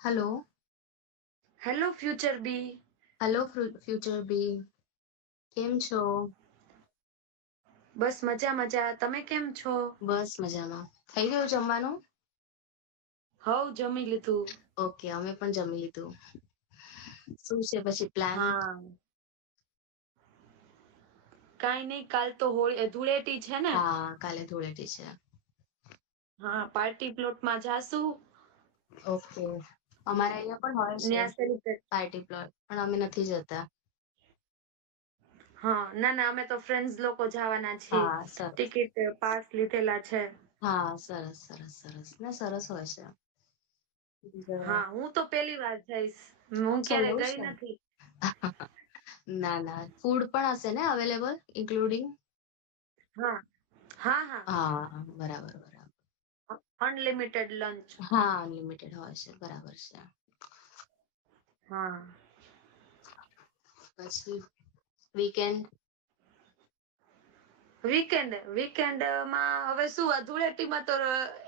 Hello hello future બી. Hello future બી, કેમ છો? બસ મજા મજા, તમે કેમ છો? બસ મજામાં. થઈ ગયું જમવાનું? હવ જમી લીધું. ઓકે, અમે પણ જમી લીધું. શું છે પછી પ્લાન? હા, કાઈ નહીં, કાલ તો ધૂળેટી છે ને. હા, કાલે ધૂળેટી છે. હા, પાર્ટી પ્લોટમાં જાશું. ઓકે, અમારે અહીંયા પણ હોય છે ન્યા સેલિબ્રેટ. પાર્ટી પ્લોટ, પણ અમે નથી જતા. હા, ના ના, અમે તો ફ્રેન્ડ્સ લોકો જવાના છીએ. હા સરસ. ટિકિટ પાસ લીધેલા છે. હા, સરસ સરસ સરસ, ને સરસ હોય છે. હા, હું તો પહેલી વાર જઈશ. હું અચ્છા, ક્યારે એવું ગઈ છે. નથી. ના ના, ફૂડ પણ હશે ને અવેલેબલ ઇન્ક્લુડિંગ? હા હા હા, હા, બરાબર બરાબર. Unlimited lunch. હા, અનલિમિટેડ હોય છે, બરાબર છે. હા, પછી વીકેન્ડ? વીકેન્ડમાં હવે શું, આ ધૂળેટીમાં તો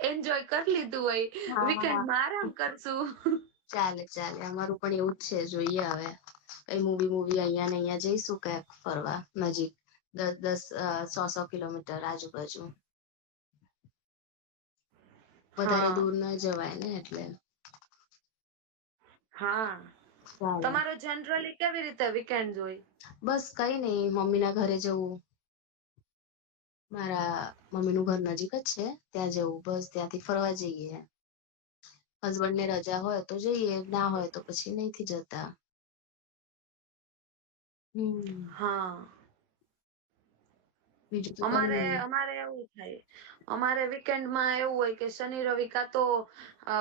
એન્જોય કરી લીધું હોય. હા, વીકેન્ડમાં આરામ કરશું. ચાલે ચાલે, અમારું પણ એવું જ છે. જોઈએ હવે કઈ મૂવી અહીંયા ને અહીંયા જઈશું ક્યાંક ફરવા નજીક, 10-10, 100-100 કિલોમીટર આજુબાજુ. વધારે હા દૂર ના જવાય ને એટલે. હા, ચાલે. તમારો જનરલી કેવી રીતે વીકેન્ડ હોય? બસ કઈ નઈ, મમ્મી ના ઘરે જવું. મારા મમ્મી નું ઘર નજીક જ છે, ત્યાં જવું. બસ ત્યાંથી ફરવા જઈએ. હસબન્ડ ને રજા હોય તો જઈએ, ના હોય તો પછી નહીથી જતા. હા, બીજું તો કઈ અમારે નઈ. અમારે એવું થાય. અમારે વીકેન્ડમાં એવું હોય કે શનિ રવિ કા તો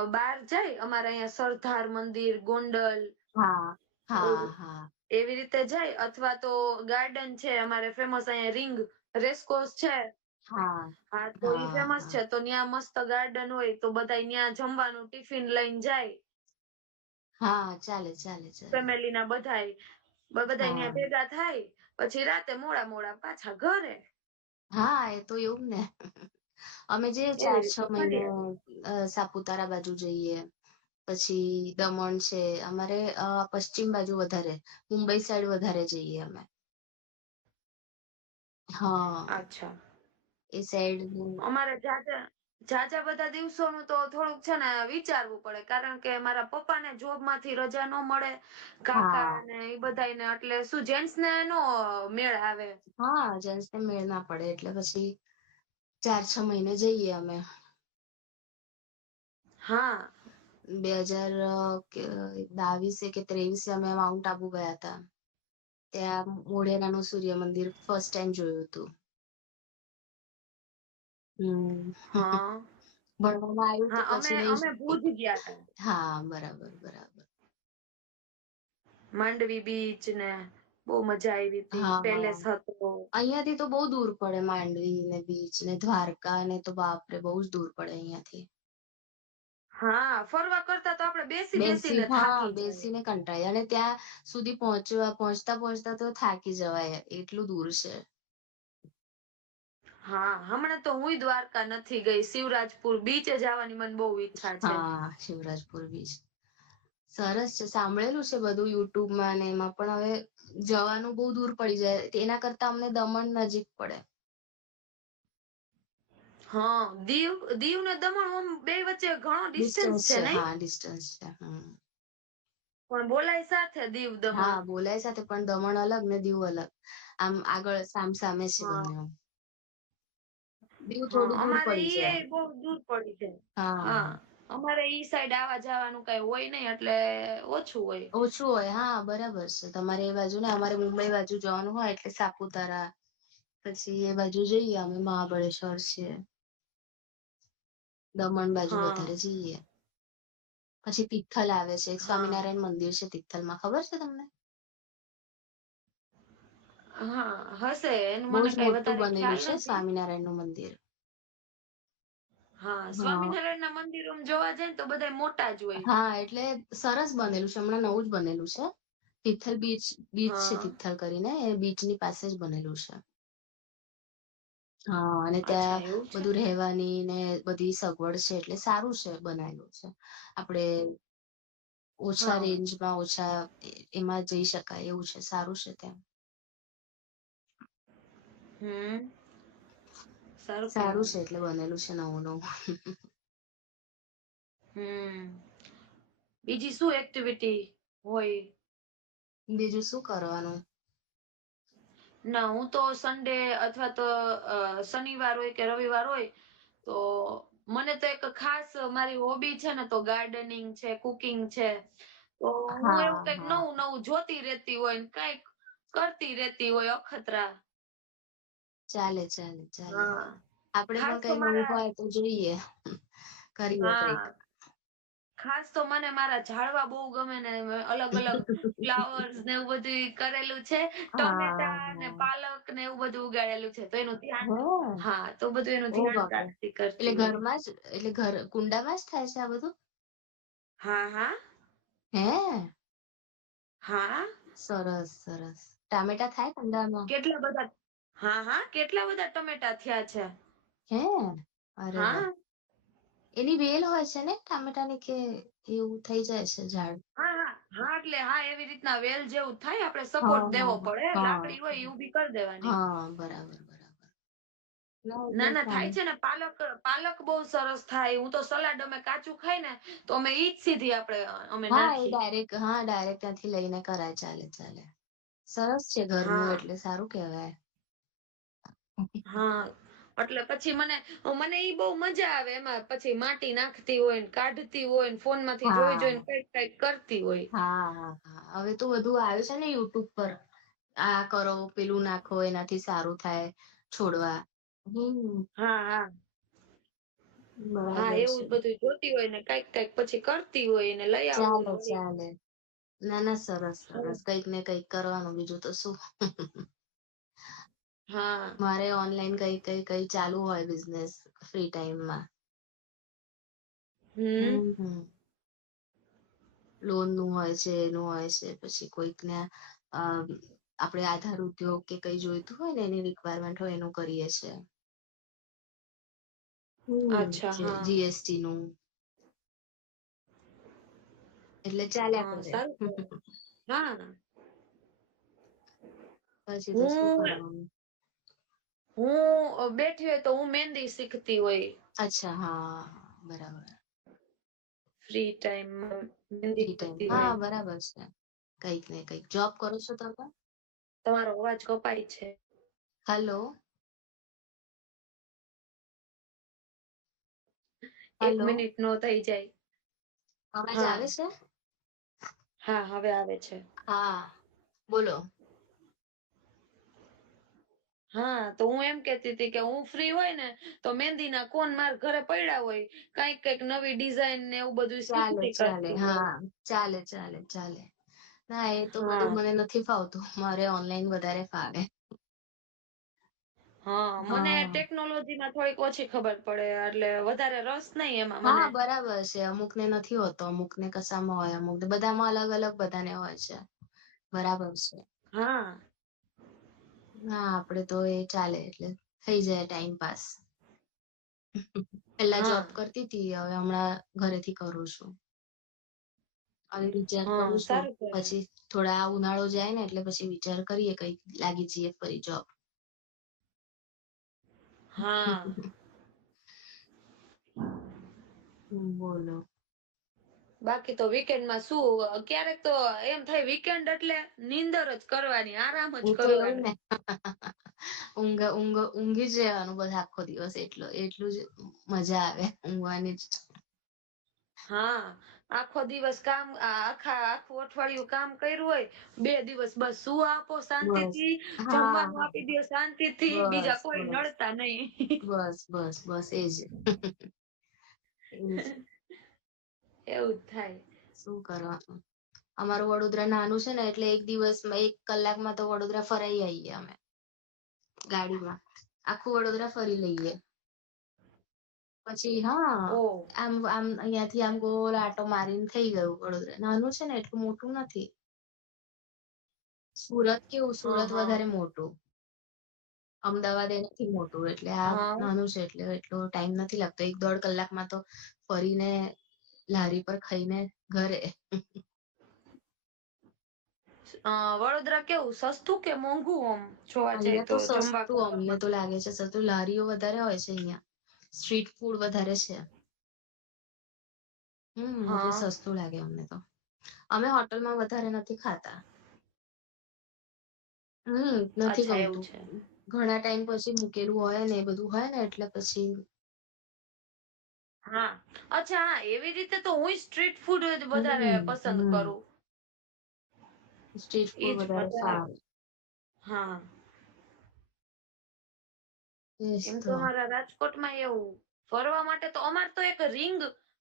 બહાર જાય. અમારે અહીંયા સરદાર મંદિર, ગોંડલ હા હા હા, એવી રીતે જાય, અથવા તો ગાર્ડન છે અમારે ફેમસ અહીંયા રિંગ રેસકોર્સ છે. હા હા, તો ઈ હા ફેમસ હા છે. તો ત્યાં મસ્ત ગાર્ડન હોય, તો બધા ત્યાં જમવાનું ટિફિન લઈને જાય. હા, ચાલે ચાલે ચાલે. ફેમિલી ના બધાય હા ત્યાં ભેગા થાય. પછી રાતે મોડા મોડા પાછા ઘરે. હા, એ તો એવું ને. અમે જે એવી 4-6 રીતે મહિને કરીએ. સાપુતારા બાજુ જઈએ. પછી દમણ છે. અમારે પશ્ચિમ બાજુ વધારે, મુંબઈ સાઈડ વધારે જઈએ અમે. હા, અચ્છા, એ સાઈડ. અમારે જાજા બધા દિવસોનું તો થોડુંક છે ને વિચારવું પડે, કારણ કે મારા પપ્પા ને જોબ માંથી રજા ન મળે. કાકા હા ને એ બધાને, એટલે શું જેન્ટસ ને નો મેળ આવે. હા, જેન્ટ્સ ને મેળ ના પડે એટલે પછી 4-6 મહિને જઈએ અમે. હા, 2022 કે 23 અમે માઉન્ટ આબુ ગયા હતા. ત્યાં મોઢેરાનું સૂર્યમંદિર ફર્સ્ટ ટાઈમ જોયું હતું. હા ભણવામાં આવ્યું તો હા, અમે પછી અમે નઈ. ભુજ ગયા હતા. હા, બરાબર બરાબર. માંડવી બીચ ને બહુ મજા આવી હતી. હા, પેલેસ હતો. અહિયાંથી તો બહુ દૂર પડે. માંડવી ને બીચ ને દ્વારકા ને તો બાપરે બહુ જ દૂર પડે અહિયાંથી. હા, ફરવા કરતા તો આપડે બેસી બેસીને થાકી જાય. બેસીને કંટાળી, અને ત્યાં સુધી પહોંચતા પહોંચતા તો થાકી જવાય, એટલું દૂર છે. હા, હમણાં તો હુંય દ્વારકા નથી ગઈ. શિવરાજપુર બીચે જવાની મને બહુ ઈચ્છા છે. હા, શિવરાજપુર બીચ સરસ છે. સાંભળેલું છે બધું યુટ્યુબમાં ને એમાં, પણ હવે જવાનું બહુ દૂર પડી જાય. એના કરતા અમને દમણ નજીક પડે. હા, દીવ ને દમણ બે વચ્ચે ઘણો ડિસ્ટન્સ છે નઈ? હા, ડિસ્ટન્સ છે. પણ બોલાય સાથે દીવ હા, દમણ. બોલાય સાથે, પણ દમણ અલગ ને દીવ અલગ. આમ આગળ સામસામે છે હા બંને. દીવ હા, થોડું દૂર અમારે પડી જાય. ઈ બહુ દૂર પડી જાય. હા, અમારે ઈ સાઈડ આવવા જવાનું કઈ હોય નઈ, એટલે ઓછું હોય. ઓછું હોય. હા, બરાબર છે. તમારે એ બાજુ ને અમારે મુંબઈ બાજુ જવાનું હોય એટલે સાપુતારા, પછી એ બાજુ જઈએ અમે, મહાબળેશ્વર છે. દમણ બાજુ હા વધારે જઈએ. પછી તિથલ આવે છે. એક હા સ્વામિનારાયણ મંદિર છે તિથલમાં, ખબર છે તમને? હા, હશે. એનું બહુ મને જ કઈ મોટું વધારે બનેલું ખ્યાલ છે નથી. સ્વામિનારાયણ નું મંદિર. હા, હા સ્વામિનારાયણ ના મંદિરો જોવા જાય ને તો બધા મોટા જ હોય. હા, એટલે સરસ બનેલું છે. હમણાં નવું જ બનેલું છે. તિથલ બીચ છે હા તિથલ કરીને, એ બીચની પાસે જ બનેલું છે. હા, અને અચ્છા ત્યાં એવું છે. બધું રહેવાની ને બધી સગવડ છે, એટલે સારું છે બનાયલું છે. આપડે ઓછા હા રેન્જમાં ઓછા એમાં જઈ શકાય એવું છે, સારું છે ત્યાં. સારું સારું કહેવાય. છે એટલે બનેલું છે નવું નવું. બીજી શું એક્ટિવિટી હોય? બીજું શું કરવાનું? ના, હું તો સન્ડે અથવા તો શનિવાર હોય કે રવિવાર હોય તો મને તો એક ખાસ મારી હોબી છે ને તો ગાર્ડનિંગ છે, કુકિંગ છે. તો હું હા એવું કંઈક હા નવું નવું જોતી રહેતી હોય ને કંઈક કરતી રહેતી હોય અખતરા. ચાલે ચાલે ચાલે. હા આપણે ખાસ પણ તો કઈ નવું મારા હોય તો જોઈએ, કરીએ કઈક. હા ખાસ તો મને મારા ઝાડવા બહુ ગમે ને અલગ અલગ ફ્લાવર્સ ને એવું બધું કરેલું છે. હા ટમેટા ને પાલક ને એવું બધું ઉગાડેલું છે તો એનું ધ્યાન હા હા તો બધું એનું ઓ ધ્યાન બાપરે, રાખતી એટલે કરતી હોય. ઘરમાં જ, એટલે ઘર કુંડામાં જ થાય છે આ બધું? હા હા હે, હા સરસ સરસ. ટામેટા થાય કુંડામાં? કેટલા બધા હા કેટલા બધા ટમેટા થયા છે. હે, અરે વાહ. હા એની વેલ હોય છે ને ટામેટાની, કે એવું થઈ જાય છે ઝાડ? હા એટલે હા એવી રીતના વેલ જેવું થાય, આપણે હા સપોર્ટ દેવો હા પડે, હા લાકડી હોય એ ઊભી કરી દેવાની. હા, બરાબર બરાબર. એટલે ના થાય ચાલે. છે ને પાલક બહુ સરસ થાય. હું તો સલાડ અમે કાચું ખાય ને તો અમે ઈ જ સીધી અમે હા એ નાખીએ. ડાયરેક્ટ, હા ડાયરેક્ટ ત્યાંથી લઈને કરાય, ચાલે ચાલે. સરસ છે, ઘરનું હા એટલે સારું કહેવાય. હા એટલે પછી મને ઈ બહુ મજા આવે એમાં, પછી માટી નાખતી હોય ને કાઢતી હોય ને ફોન માંથી જોઈ હા જોઈને કઈક કરતી હોય. હા હા હા, હવે તો બધું આવ્યું છે ને યુટ્યુબ પર. આ કરો, પેલું નાખો, એનાથી સારું થાય છોડવા. હા બરાબર એવું છે. જ બધું જોતી હોય ને કઈક પછી કરતી હોય ને લઈ આવું ચાલે ને વળી. ચાલે. ના ના, સરસ સરસ, કઈક ને કઈક કરવાનું, બીજું તો શું. હા મારે ઓનલાઈન કઈ કઈ કઈ ચાલુ હોય બિઝનેસ ફ્રી ટાઈમમાં. લોન નું હોય છે, એનું હોય છે, પછી કોઈકને આપણે આધાર ઉદ્યોગ કે કઈ જોઈતું હોય ને એની રિક્વાયરમેન્ટ હોય એનું કરીએ છે. અચ્છા હા જીએસટી નું. એટલે ચાલ્યા હા કરે. સારું કહેવાય. હા પછી તો શું હું કરવાનું. હું બેઠી હોય તો હું મહેંદી શીખતી હોય. અચ્છા, હા બરાબર. ફ્રી ટાઈમમાં મહેંદી ફ્રી ટાઈમ, કરતી હા હોય. બરાબર છે. કઈક ને કઈક જોબ કરો છો તમે? તમારો અવાજ કપાય છે. હલો. એક હલો, મિનિટ નો થઈ જાય. અવાજ હા આવે છે? હા હવે આવે છે. હા બોલો. હા તો હું એમ કેતી હતી કે હું ફ્રી હોય ને તો મહેંદી ના કોન માર ઘરે પડ્યા હોય, કઈક નવી ડિઝાઇન ને એવું બધું ચાલે શીખતી ચાલે, કરતી હોય. હા ચાલે ચાલે ચાલે. ના એ તો બધું હા મને નથી ફાવતું, મારે ઓનલાઈન વધારે ફાવે. હા મને ટેકનોલોજી માં થોડીક ઓછી ખબર પડે, એટલે વધારે રસ નહી એમાં હા મને. બરાબર છે, અમુક ને નથી હોતો, અમુક ને કસામાં હોય, અમુક ને બધામાં અલગ અલગ બધાને હોય છે. બરાબર છે. હા હા આપડે તો એ ચાલે, એટલે થઈ જાય ટાઈમ પાસ. પેલા હા જોબ કરતી હતી, હવે હમણાં ઘરેથી કરું છું. હવે વિચાર હા કરું છું, સારું કહેવાય. પછી થોડા ઉનાળો જાય ને એટલે પછી વિચાર કરીએ કઈક લાગી જઈએ ફરી જોબ. હા બોલો. બાકી તો વીકેન્ડમાં શું, ક્યારેક તો એમ થાય વીકેન્ડ એટલે નીંદર જ કરવાની, આરામ જ એ તો એવું કરવાનો. ને. ઊંઘી જ રહેવાનું બસ આખો દિવસ, એટલું જ મજા આવે ઊંઘવાની જ. હા આખો દિવસ કામ, આખું અઠવાડિયું કામ કર્યું હોય, 2 દિવસ બસ સુવા આપો બસ શાંતિથી, હા જમવાનું હા આપી દયો શાંતિથી, બસ બીજા કોઈ બસ નડતા નહી. બસ એજ. એજ. એવું જ થાય. શું કરવાનું. અમારું વડોદરા નાનું છે ને એટલે એક દિવસમાં 1 કલાકમાં તો વડોદરા ફરાઈ આવીએ અમે. ગાડીમાં આખું વડોદરા ફરી લઈએ. પછી હા ઓ આમ અહિયાંથી આમ ગોળ આટો મારીને થઈ ગયું વડોદરા. નાનું છે ને એટલું મોટું નથી. સુરત કેવું, હા સુરત હા વધારે મોટું. અમદાવાદ એનાથી મોટું, એટલે આ હા નાનું છે એટલે એટલો ટાઈમ નથી લાગતો. 1-1.5 કલાકમાં તો ફરીને લારી પર ખાઈને ઘરે. વડોદરા કેવું સસ્તું કે મોંઘું આમ જોવા જઈએ અહીંયા તો તો જમવા સસ્તું અમને તો લાગે છે સસ્તું, લારીઓ વધારે હોય છે અહીંયા, સ્ટ્રીટ ફૂડ વધારે છે. એટલે હા સસ્તું લાગે અમને તો. અમે હોટલમાં વધારે નથી ખાતા. નથી અચ્છા એવું ગમતું. છે. ઘણા ટાઈમ પછી મૂકેલું હોય ને એ બધું હોય ને એટલે પછી હા અચ્છા હા એવી રીતે તો હું સ્ટ્રીટ ફૂડ જ વધારે પસંદ હમ કરું. સ્ટ્રીટ એ ફૂડ જ વધારે વધારે સારું. હા એજ એમ તો તો. અમારા રાજકોટમાં એવું ફરવા માટે તો અમાર તો એક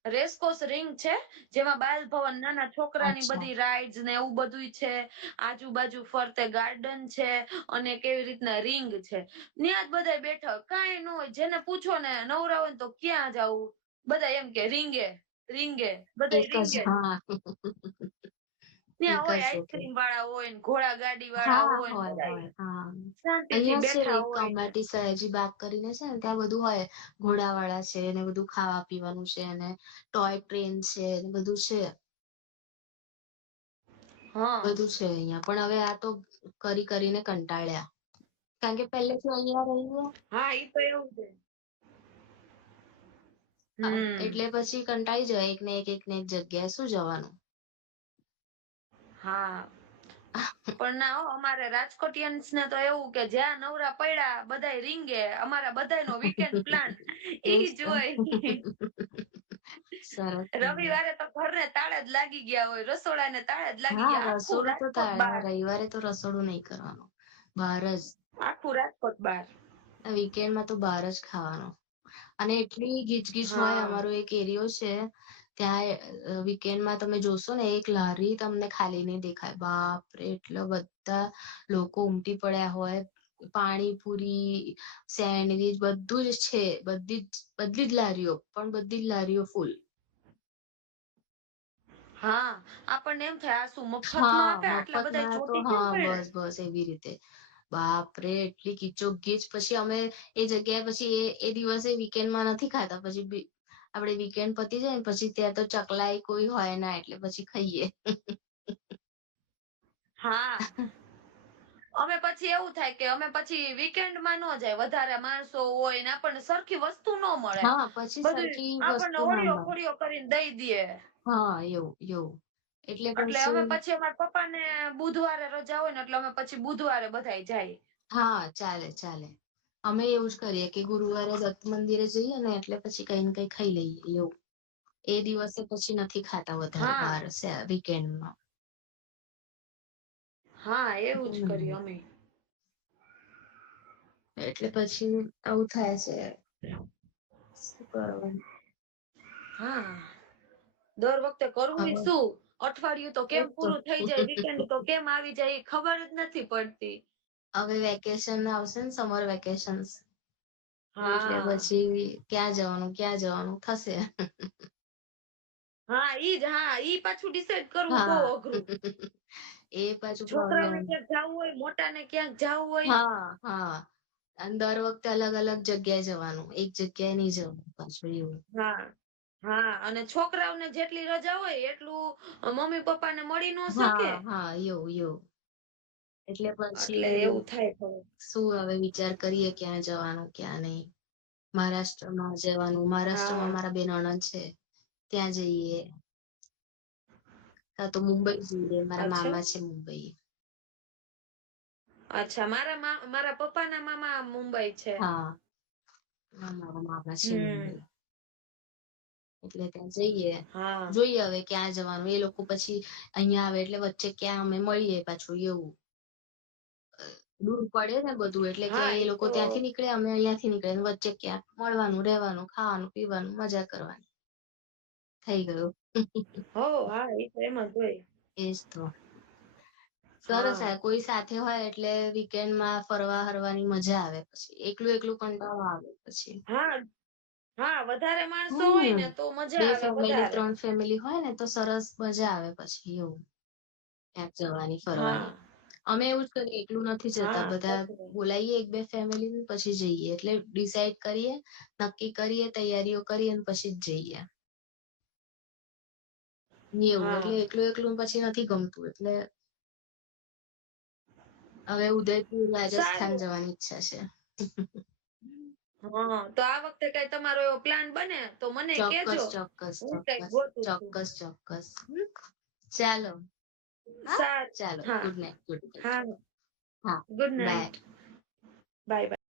રેસકોર્સ રિંગ છે જેમાં બાલ ભવન નાના છોકરાની અચ્છા બધી રાઈડ્સ ને એવું બધું છે, આજુબાજુ ફરતે ગાર્ડન છે અને કેવી રીતના રિંગ છે, ત્યાં જ બધા બેઠા કાંઈ ન હોય, જેને પૂછો ને નવરા હોય ને તો ક્યાં જાવું, બધા એમ કે રીંગે રીંગે બધા એક જ રીંગે. હા ત્યાં એક હોય જ હતું. આઈસ્ક્રીમ વાળા હોય ને ઘોડા ગાડી વાળા હા હોય ને હોય બધા હોય હા. શાંતિથી અહીંયા છે બેઠા એક હોય. કમાટી સયાજી બાગ કરીને છે ને ત્યાં બધું હોય, ઘોડાવાળા છે ને બધું ખાવા પીવાનું છે ને ટોય ટ્રેન છે ને બધું છે. હા બધું છે અહીંયા, પણ હવે આ તો કરી કરીને કંટાળ્યા, કારણ કે પહેલેથી અહીંયા રહીએ હા ઈ તો એવું છે. હમ એટલે પછી કંટાળી જવાય, એક ને એક જગ્યાએ શું જવાનું. હા પણ ના હો અમારે રાજકોટિયન્સ ને તો એવું કે જ્યાં નવરા પડ્યા બધાય રીંગે, અમારા બધાયનો વીકેન્ડ પ્લાન એજ ઈ જ તો. હોય. સરસ. રવિવારે તો ઘરને તાળા જ લાગી ગયા હોય, રસોડાને તાળા જ લાગી ગયા, હા આખું રસોડું તો રાજકોટ બહાર. રવિવારે તો રસોડું નહીં કરવાનું, બહાર જ. આખું રાજકોટ બહાર. વીકેન્ડમાં તો બહાર જ ખાવાનું. અને એટલી ગીચગીચ હોય, હા અમારો એક એરિયો છે ત્યાં વીકેન્ડમાં તમે જોશો ને એક લારી તમને ખાલી નહીં દેખાય, બાપરે એટલા બધા લોકો ઉમટી પડ્યા હોય, પાણીપુરી સેન્ડવીચ બધું જ છે, બધી જ લારીઓ, પણ બધી જ લારીઓ ફૂલ. હા આપણને એમ થાય આ શું મફતમાં હા આપે, આટલા બધા મફતમાં તો ચોટી કેમ હા પડ્યા. બસ એવી રીતે. બાપરે એટલી કીચોકીચ, પછી અમે એ જગ્યાએ પછી એ દિવસે વીકેન્ડમાં નથી ખાતા, પછી આપડે વીકેન્ડ પતી જાય ને પછી ત્યાં તો ચકલાય કોઈ હોય ના, એટલે પછી ખાઈએ. હા અમે પછી એવું થાય કે અમે પછી વીકેન્ડમાં ન જાય, વધારે માણસો હોય ને આપણને સરખી વસ્તુ ન મળે, હા પછી બધું સરખી આપણને વસ્તુ ના ઓળીઓ મળે. ફોડીઓ કરીને દઈ દે. હા એવું એટલે અમે પછી અમારા પપ્પાને બુધવારે રજા હોય ને એટલે અમે પછી બુધવારે બધાય જાય. હા ચાલે. અમે એવું જ કરીએ કે ગુરુવારે દત્ત મંદિરે જઈએ ને એટલે પછી કઈ ને કઈ ખાઈ લઈએ એવું. એ દિવસે પછી નથી ખાતા વધારે હા બહાર વીકેન્ડમાં. હા એવું જ કરીએ અમે. એટલે પછી આવું થાય છે. શું કરવાનું. હા દર વખતે કરવું હવે શું, અઠવાડિયું તો એજ કેમ તો. પૂરું થઈ જાય, વીકેન્ડ તો કેમ આવી જાય એ ખબર જ નથી પડતી. હવે વેકેશન આવશે ને સમર વેકેશન, એટલે હા પછી ક્યાં જવાનું થશે. હા ઈ પાછું ડિસાઈડ કરવું બહુ હા અઘરું. એ પાછું છોકરાઓને પ્રોબ્લેમ. ક્યાંક જવું હોય, મોટાને ક્યાંક જવું હોય. હા અને દર વખતે અલગ અલગ જગ્યાએ જવાનું, એક જગ્યાએ નહી જવાનું પાછું એવું. હા અને છોકરાઓને જેટલી રજા હોય એટલું મમ્મી પપ્પા ને મળી ન શકે. હા એવું. એટલે એટલે પછી એવું થાય થોડું. શું હવે વિચાર કરીએ ક્યાં જવાનું ક્યાં નહી. મહારાષ્ટ્રમાં હા મારા બે નણંદ છે, ત્યાં જઈએ. તો મુંબઈ જઈએ, મારા અચ્છા મામા છે મુંબઈ. અચ્છા મારા પપ્પા ના મામા મુંબઈ છે. હા મારા મામા છે હમ મુંબઈ. એટલે ત્યાં જઈએ, હા જોઈએ હવે ક્યાં જવાનું, એ લોકો પછી અહિયાં આવે એટલે વચ્ચે ક્યાં અમે મળીએ પાછું એવું. દૂર પડે ને બધું એટલે કે હા એ ઈ લોકો તો ત્યાંથી નીકળે અમે અહિયાંથી નીકળે, વચ્ચે ક્યાં મળવાનું, રહેવાનું, ખાવાનું, પીવાનું, મજા કરવાની. થઈ ગયું. હા એ તો એમ જ હોય. એજ તો. સરસ હા કોઈ સાથે હોય એટલે વીકેન્ડમાં ફરવા હરવાની મજા આવે, પછી એકલું કંટાળો આવે પછી. હા વધારે માણસો હોય ને તો મજા આવે વધારે. 2 ફેમિલી હોય ને તો સરસ મજા આવે પછી એવું. ક્યાંક જવાની હા ફરવાની. અમે એવું જ કરીએ, એકલું નથી જતા, હા બધા સાચી વાત. બોલાવીએ 1-2 ફેમિલી પછી જઈએ, એટલે ડિસાઈડ કરીએ, નક્કી કરીએ, તૈયારીઓ કરીએ પછી જ જઈએ. એવું હા એટલે એકલું પછી નથી ગમતું એટલે હવે ઉદયપુર રાજસ્થાન સારું. જવાની ઈચ્છા છે. હા, તો આ વખતે કઈ તમારો એવો પ્લાન બને તો મને કેજો. ચોક્કસ હું કઈક ગોતું છું. ચોક્કસ. ચાલો હા સારું. ચાલો હા ગુડ નાઇટ હા હા good bye. Night. Bye bye.